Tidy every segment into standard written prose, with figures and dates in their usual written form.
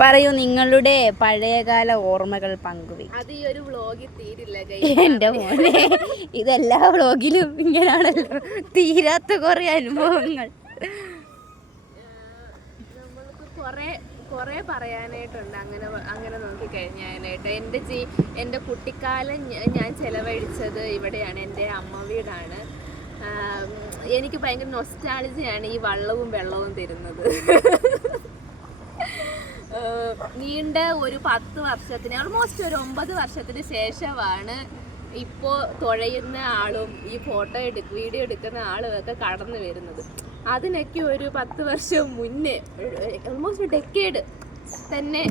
പറയൂ, നിങ്ങളുടെ പഴയകാല ഓർമ്മകൾ പങ്കുവെക്കും. അത് ഈ ഒരു വ്ളോഗിൽ തീരില്ല. എൻ്റെ മോനെ, ഇതെല്ലാ വ്ളോഗിലും ഇങ്ങനെയാണല്ലോ, തീരാത്ത കുറേ അനുഭവങ്ങൾ. നമ്മൾക്ക് കുറേ പറയാനായിട്ടുണ്ട്. അങ്ങനെ നോക്കിക്കഴിഞ്ഞാനായിട്ട് എൻ്റെ കുട്ടിക്കാലം ഞാൻ ചെലവഴിച്ചത് ഇവിടെയാണ്, എൻ്റെ അമ്മ വീടാണ്. എനിക്ക് ഭയങ്കര നൊസ്റ്റാൾജിയാണ് ഈ വള്ളവും വെള്ളവും തരുന്നത്. നീണ്ട ഒരു 10 വർഷത്തിന്, ഓൾമോസ്റ്റ് ഒരു 9 വർഷത്തിന് ശേഷമാണ് ഇപ്പോൾ തുഴയുന്ന ആളും ഈ വീഡിയോ എടുക്കുന്ന ആളും ഒക്കെ കടന്നു വരുന്നത്. അതിനൊക്കെ ഒരു 10 വർഷം മുന്നേ, ഓൾമോസ്റ്റ് ഡെക്കേഡ് തന്നെ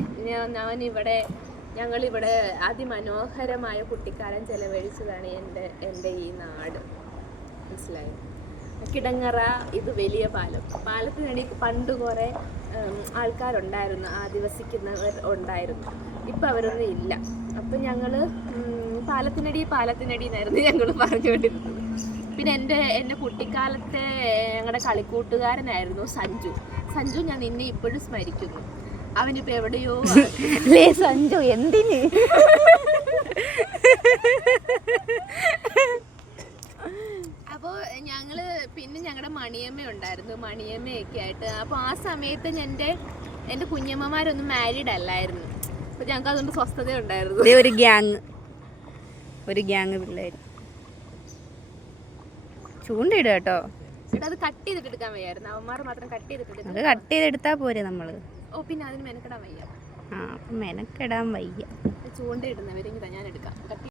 ഞങ്ങളിവിടെ അതിമനോഹരമായ കുട്ടിക്കാലം ചെലവഴിച്ചതാണ് എൻ്റെ ഈ നാട്. മനസ്സിലായി? കിടങ്ങറ, ഇത് വലിയ പാലത്തിനടി പണ്ട് കുറേ ആൾക്കാരുണ്ടായിരുന്നു, ആദിവസിക്കുന്നവർ ഉണ്ടായിരുന്നു. ഇപ്പം അവരൊന്നും ഇല്ല. അപ്പം ഞങ്ങൾ പാലത്തിനടി എന്നായിരുന്നു ഞങ്ങൾ പറഞ്ഞുകൊണ്ടിരുന്നത്. പിന്നെ എൻ്റെ കുട്ടിക്കാലത്തെ ഞങ്ങളുടെ കളിക്കൂട്ടുകാരനായിരുന്നു സഞ്ജു. ഞാൻ നിന്നെ ഇപ്പോഴും സ്മരിക്കുന്നു. അവനിപ്പോൾ എവിടെയോ അല്ലേ സഞ്ജു, എന്തിന്? അപ്പോൾ പിന്നെ ഞങ്ങളുടെ മണിയമ്മ ഉണ്ടായിരുന്നു, മണിയമ്മയൊക്കെ ആയിട്ട്. അപ്പോൾ ആ സമയത്ത് എൻ്റെ കുഞ്ഞമ്മമാരൊന്നും മാരീഡ് അല്ലായിരുന്നു. അപ്പോൾ ഞങ്ങൾക്ക് അതുകൊണ്ട് സ്വസ്ഥത ഉണ്ടായിരുന്നു. ഒരു ഗ്യാങ് പിള്ളേർ ചൂണ്ടയിടുക കേട്ടോ. അത് കട്ട് ചെയ്തിട്ട് എടുക്കാൻ വയ്യായിരുന്നു. അവന്മാർ മാത്രം കട്ട് ചെയ്തെടുത്താൽ പോരെ നമ്മള്. പിന്നെ അതിന് മെനക്കെടാൻ വയ്യ. മെനക്കെടാൻ വയ്യ. ചൂണ്ടയിടുന്നവരെങ്കിൽ ഞാൻ എടുക്കാം.